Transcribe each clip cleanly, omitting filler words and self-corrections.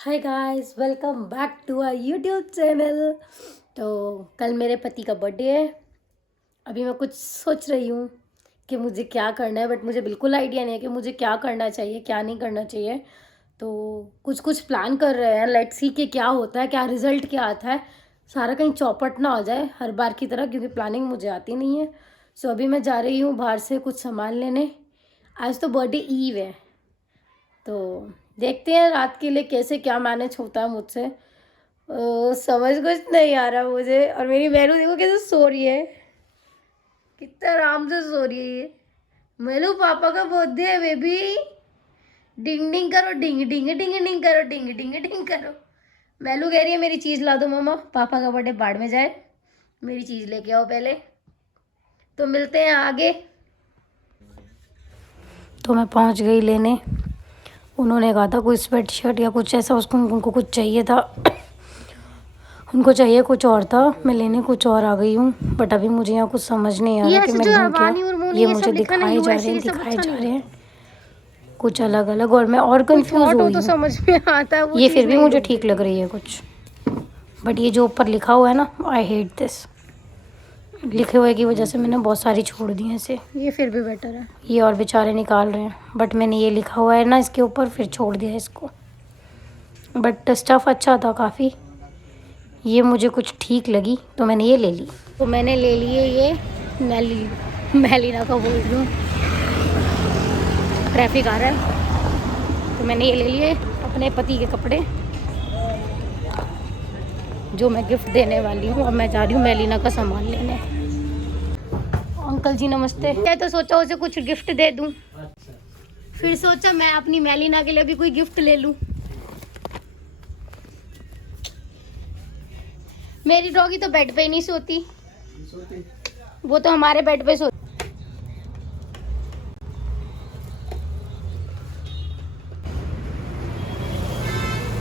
Hi guys, welcome back to our YouTube channel. तो कल मेरे पति का बर्थडे है। अभी मैं कुछ सोच रही हूँ कि मुझे क्या करना है, बट मुझे बिल्कुल आइडिया नहीं है कि मुझे क्या करना चाहिए क्या नहीं करना चाहिए। तो कुछ कुछ प्लान कर रहे हैं, लेट्स सी कि क्या होता है, क्या रिज़ल्ट क्या आता है। सारा कहीं चौपट ना हो जाए हर बार की तरह, क्योंकि प्लानिंग मुझे आती नहीं है। सो अभी मैं जा रही हूँ बाहर से कुछ सामान लेने। आज तो बर्थडे ईव है, तो देखते हैं रात के लिए कैसे क्या मैनेज होता है मुझसे। समझ कुछ नहीं आ रहा मुझे। और मेरी मेनू देखो कैसे सो रही है, कितना आराम से सो रही है ये। मेनू पापा का बर्थडे है बेबी। डिंग डिंग करो, डिंग डिंग डिंग डिंग करो, डिंग डिंग डिंग करो। मेलू कह रही है मेरी चीज़ ला दो मम्मा, पापा का बर्थडे बाढ़ में जाए, मेरी चीज़ लेके आओ पहले। तो मिलते हैं आगे। तो मैं पहुंच गई लेने। उन्होंने कहा था कोई स्वेट शर्ट या कुछ ऐसा, उसको उनको कुछ चाहिए था। उनको चाहिए कुछ और था, मैं लेने कुछ और आ गई हूँ। बट अभी मुझे यहाँ कुछ समझ नहीं आ रहा कि मैं लूँ क्या। ये मुझे दिखाए जा रहे हैं दिखाए जा रहे हैं कुछ अलग अलग, और मैं और कंफ्यूज हुई हूँ। समझ में आता है वो, ये फिर भी मुझे ठीक लग रही है कुछ। बट ये जो ऊपर लिखा हुआ है ना, आई हेट दिस। लिखे हुए की वजह से मैंने बहुत सारी छोड़ दी हैं इसे। ये फिर भी बेटर है, ये और बेचारे निकाल रहे हैं। बट मैंने ये लिखा हुआ है ना इसके ऊपर, फिर छोड़ दिया इसको। बट स्टफ़ अच्छा था काफ़ी, ये मुझे कुछ ठीक लगी तो मैंने ये ले ली। तो मैंने ले लिए ये मैलिना का बोल रही हूँ, ट्रैफिक आ रहा है। तो मैंने ये ले लिए अपने पति के कपड़े जो मैं गिफ्ट देने वाली हूँ। अब मैं जा रही हूँ मैलिना का सामान लेने। अंकल जी नमस्ते। मैं तो सोचा उसे कुछ गिफ्ट दे दूँ, फिर सोचा मैं अपनी मैलिना के लिए भी कोई गिफ्ट ले लूँ। मेरी डॉगी तो बेड पे ही नहीं सोती, वो तो हमारे बेड पे सोती।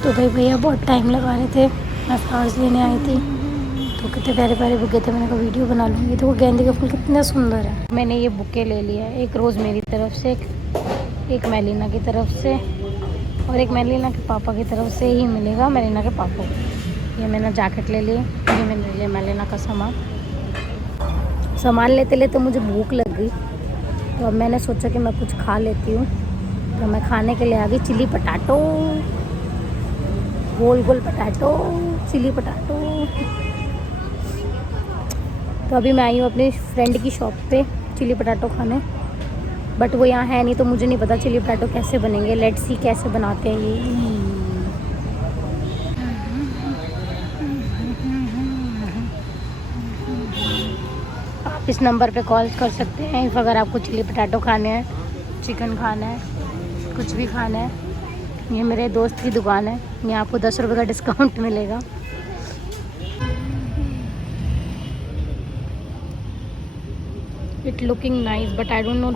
तो भाई भैया बहुत टाइम लगा रहे थे, मैं फ्लावर्स लेने आई थी। तो कितने प्यारे प्यारे बुके थे, मैंने कहा वीडियो बना लूँगी। तो वो गेंदे का फूल कितना सुंदर है। मैंने ये बुके ले लिया है, एक रोज़ मेरी तरफ से, एक मैलिना की तरफ से, और एक मैलिना के पापा की तरफ से ही मिलेगा मैलिना के पापा को। ये मैंने जैकेट ले ली, ये मैंने ले लिया मैलिना का सामान लेते लेते मुझे भूख लग गई। तो अब मैंने सोचा कि मैं कुछ खा लेती हूँ। तो मैं खाने के लिए आ गई चिली पटाटो, गोल गोल पटाटो, चिली पटाटो। तो अभी मैं आई हूँ अपनी फ्रेंड की शॉप पे चिली पटाटो खाने। बट वो यहाँ है नहीं, तो मुझे नहीं पता चिली पटाटो कैसे बनेंगे। लेट्स सी कैसे बनाते हैं ये। आप इस नंबर पे कॉल कर सकते हैं इफ़ अगर आपको चिली पटाटो खाने हैं, चिकन खाना है, कुछ भी खाना है। ये मेरे दोस्त की दुकान है, यहाँ आपको 10 रुपये का डिस्काउंट मिलेगा। It looking nice but I don't know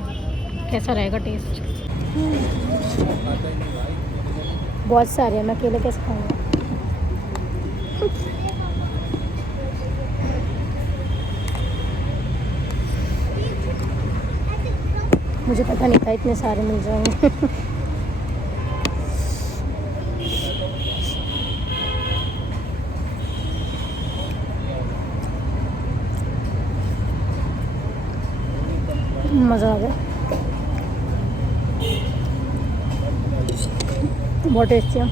कैसा रहेगा टेस्ट। बहुत सारे हैं, मैं अकेले कैसे खाऊंगा। मुझे पता नहीं था इतने सारे मिल जाएंगे। मज़ा आ गया, बहुत टेस्टी है।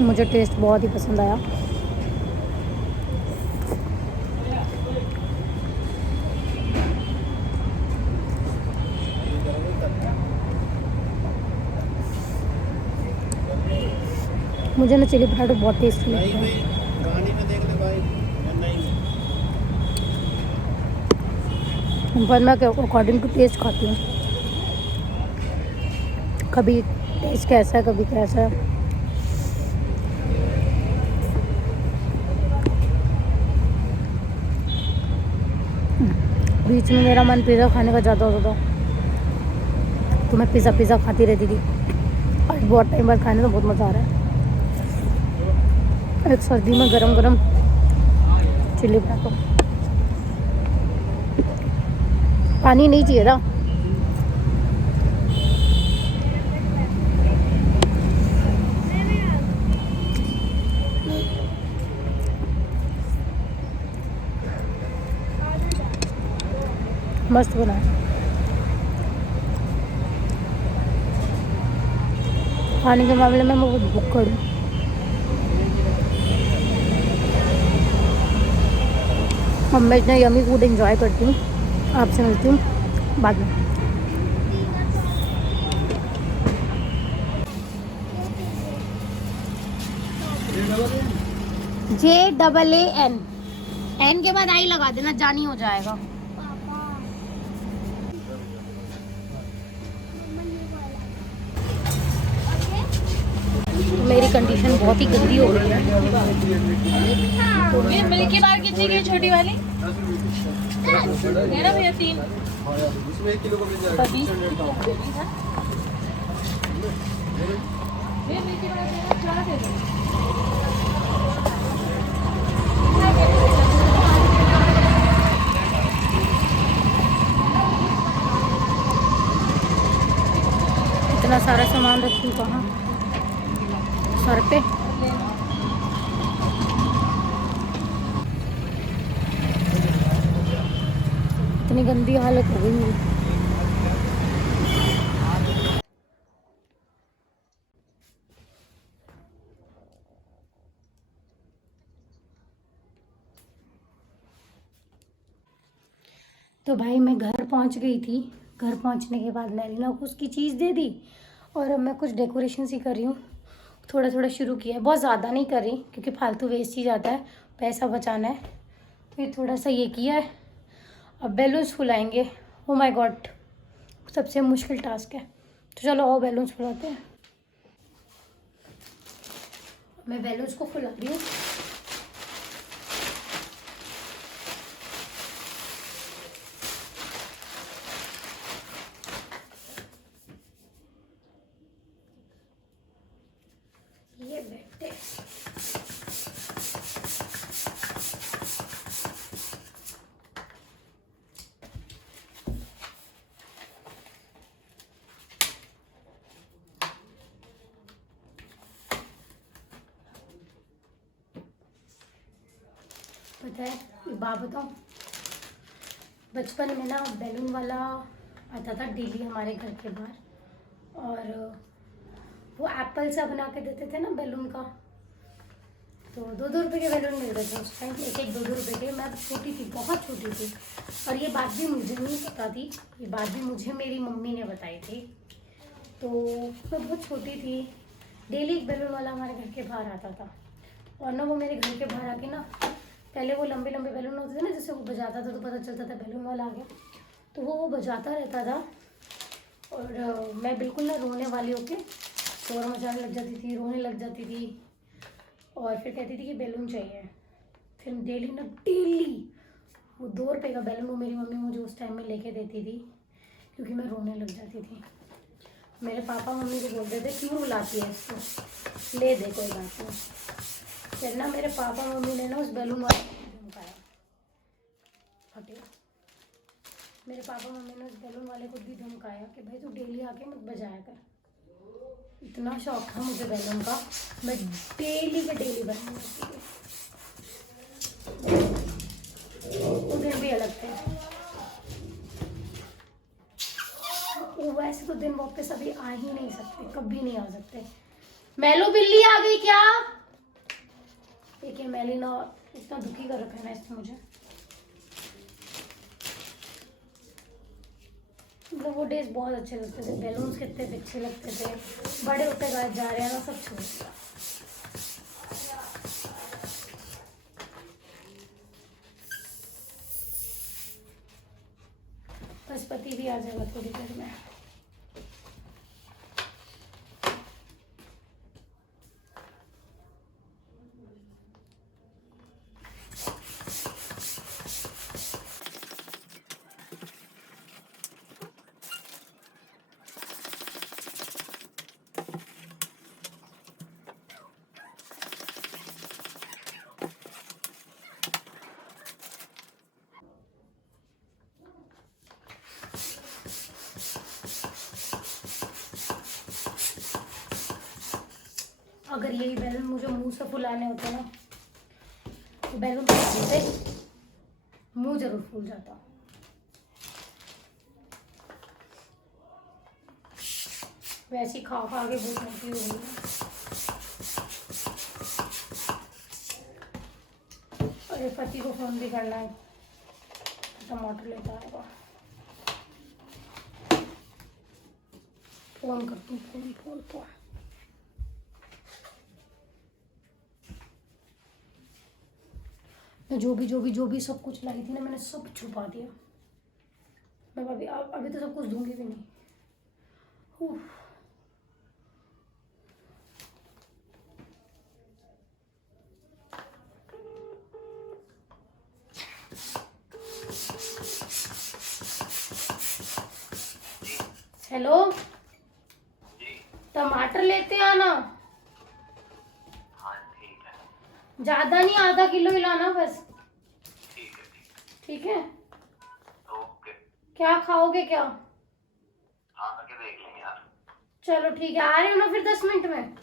मुझे टेस्ट बहुत ही पसंद आया। मुझे ना चिली पटाटो बहुत टेस्टी लगता है। पर मैं अकॉर्डिंग टू टेस्ट खाती हूँ, कभी टेस्ट कैसा है कभी कैसा है। बीच में मेरा मन पिज़्ज़ा खाने का ज़्यादा होता था, तो मैं पिज़्ज़ा खाती रहती थी। और बहुत टाइम बाद खाने में बहुत मज़ा आ रहा है। एक सर्दी में गरम गरम चिल्ली पटाखा। पानी नहीं चाहिए था। मस्त बना है। खाने के मामले में मैं बहुत भुक्कड़ हूँ। अब मैं इतना यमी फूड एंजॉय करती हूँ। आपसे मिलती हूँ बाद में। JAAN, एन के बाद आई लगा देना, जानी हो जाएगा। मेरी कंडीशन बहुत ही गंदी हो गई है। मिल्की बार कितनी की छोटी वाली है ना भैया? 3 इसमें 1 किलो का मिल जाएगा। मिल्की बार क्या दे दो। इतना सारा सामान रखती हूँ कहाँ? सर पे। इतनी गंदी हालत हो गई मेरी। तो भाई मैं घर पहुंच गई थी। घर पहुंचने के बाद नैनीना को उसकी चीज़ दे दी और अब मैं कुछ डेकोरेशन सी कर रही हूँ। थोड़ा थोड़ा शुरू किया है, बहुत ज़्यादा नहीं कर रही क्योंकि फालतू वेस्ट ही जाता है, पैसा बचाना है। फिर थोड़ा सा ये किया है। अब बैलून्स फुलाएंगे। ओ माय गॉड, सबसे मुश्किल टास्क है। तो चलो और बैलून्स फुलाते हैं। मैं बैलून्स को फुला रही हूँ। ये बैठे पता है, एक बात बताऊँ, बचपन में ना बैलून वाला आता था डेली हमारे घर के बाहर, और वो एप्पल सा बना के देते थे ना बैलून का। तो 2-2 रुपए के बैलून मिलते थे उस टाइम, एक 2-2 रुपए के। मैं छोटी थी, बहुत छोटी थी, और ये बात भी मुझे नहीं पता थी, ये बात भी मुझे मेरी मम्मी ने बताई थी। तो मैं बहुत छोटी थी, डेली एक बैलून वाला हमारे घर के बाहर आता था। और ना वो मेरे घर के बाहर आके ना, पहले वो लंबे लंबे बैलून होते थे ना, जैसे वो बजाता था तो पता चलता था बैलून वाला आ गया। तो वो बजाता रहता था, और मैं बिल्कुल ना रोने वाली होके शोर मचाने लग जाती थी, रोने लग जाती थी, और फिर कहती थी कि बैलून चाहिए। फिर डेली ना, डेली वो 2 रुपए का बैलून वो मेरी मम्मी मुझे उस टाइम में लेके देती थी, क्योंकि मैं रोने लग जाती थी। मेरे पापा मम्मी को बोलते थे क्यों रुलाती है इसको, ले दे कोई बात नहीं। फिर ना मेरे पापा मम्मी ने ना उस बैलून वाले को धमकाया, हटे। मेरे पापा मम्मी ने उस बैलून वाले को भी धमकाया कि भाई तू डेली आके मत बजाया कर। इतना शौक था मुझे बैलून का, मैं डेली के डेली बनाने लगती थी। वो दिन भी अलग थे। वैसे तो दिन वापस अभी आ ही नहीं सकते, कभी नहीं आ सकते। मैलो बिल्ली आ गई क्या? देखिए मैली ना इतना दुखी कर रखा है ना इसने मुझे। मतलब वो डेज बहुत अच्छे लगते थे, बैलून्स कितने अच्छे लगते थे। बड़े होते गए जा रहे हैं ना, सब छोड़ दिया। बस पति भी आ जाएगा थोड़ी देर में। अगर यही बैलून मुझे मुंह से फुलाने होते ना तो बैलून फूलते, मुंह जरूर फूल जाता। वैसे खा खा के बहुत मोटी हो गई। अरे पति को फोन भी करना है, टमाटर लेता आएगा। फोन करती हूँ, फोन फोन। मैं जो भी सब कुछ लाई थी ना, मैंने सब छुपा दिया। मैं अभी तो सब कुछ दूंगी भी नहीं। हेलो, टमाटर लेते आना। हाँ ठीक है। ज्यादा नहीं, आधा किलो ही लाना बस। ठीक है ठीक है। ओके। क्या खाओगे क्या? आके देख लेंगे यार। चलो ठीक है, आ रहे हो ना फिर 10 मिनट में?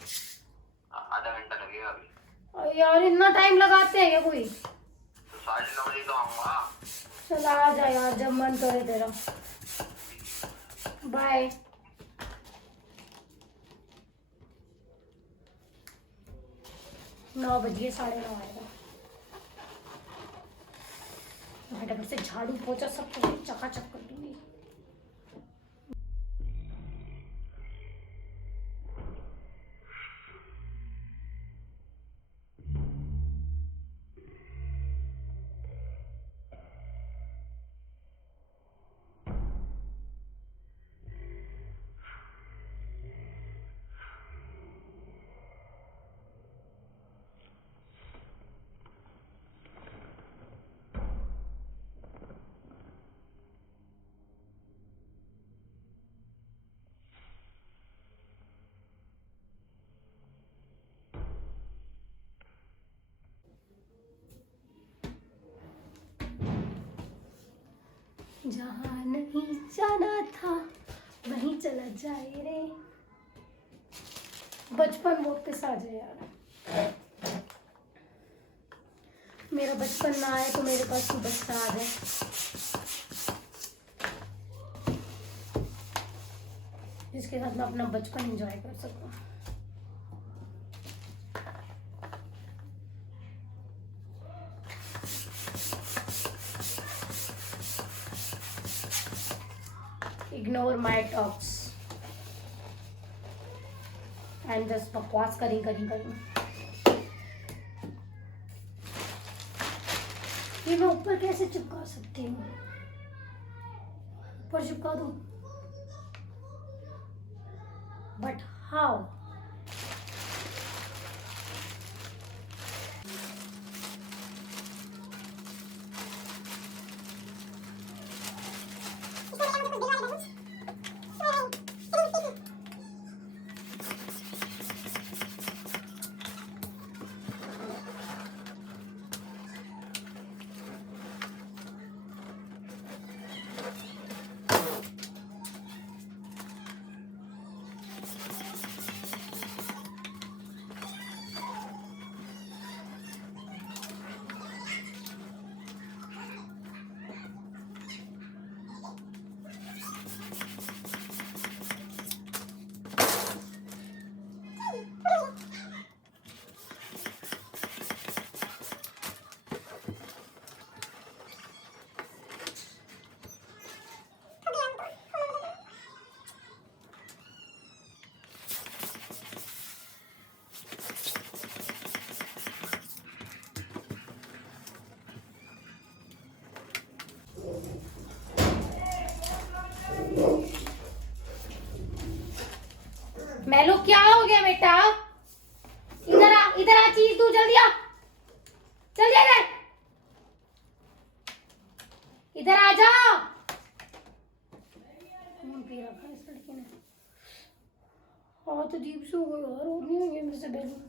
आधा घंटा लगेगा अभी। यार इतना टाइम लगाते हैं क्या कोई? तो 9:30 बजे तो आऊँगा। चल आ जा यार, जब मन करे तेरा। बाय। नौ बजे, 9:30 आएगा। फटाफट से झाड़ू पोछा सब कुछ चकाचक कर दूंगी। जहाँ नहीं जाना था वहीं चला जाए रे। बचपन वापस आ जाए यार। मेरा बचपन ना आए तो मेरे पास कोई बच्चा आ जाए, जिसके साथ मैं अपना बचपन एंजॉय कर सकूं। Ignore my talks and just बकवास करी। ये मैं ऊपर कैसे चिपका सकती हूँ? ऊपर चिपका दूँ, बट हाउ? मैलो क्या हो गया बेटा? इधर आ चीज तू, जल्दी आ, जल्दी आ, इधर आ जा। खून पी रखा इस लड़की ने। हाथ अजीब से हो गया यार, और नहीं होंगे मेरे से बैलून।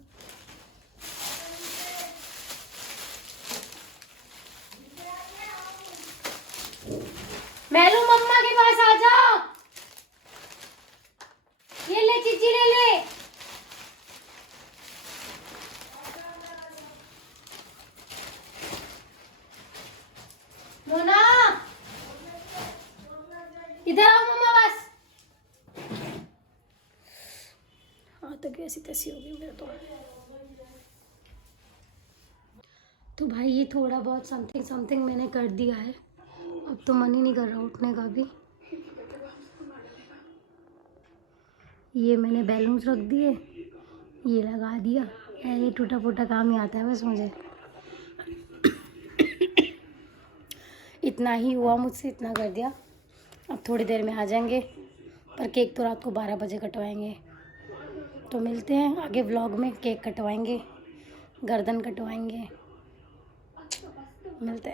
मैलू मम्मा के पास आ जा। ये ले चीची ले ले। ऐसी तैसी हो गई मेरे तो भाई ये थोड़ा बहुत समथिंग समथिंग मैंने कर दिया है। अब तो मन ही नहीं कर रहा उठने का भी। ये मैंने बैलून्स रख दिए, ये लगा दिया। ये टूटा फूटा काम ही आता है बस मुझे। इतना ही हुआ मुझसे, इतना कर दिया। अब थोड़ी देर में आ जाएंगे, पर केक तो रात को 12 बजे कटवाएंगे। तो मिलते हैं आगे व्लॉग में। केक कटवाएंगे, गर्दन कटवाएंगे, मिलते हैं।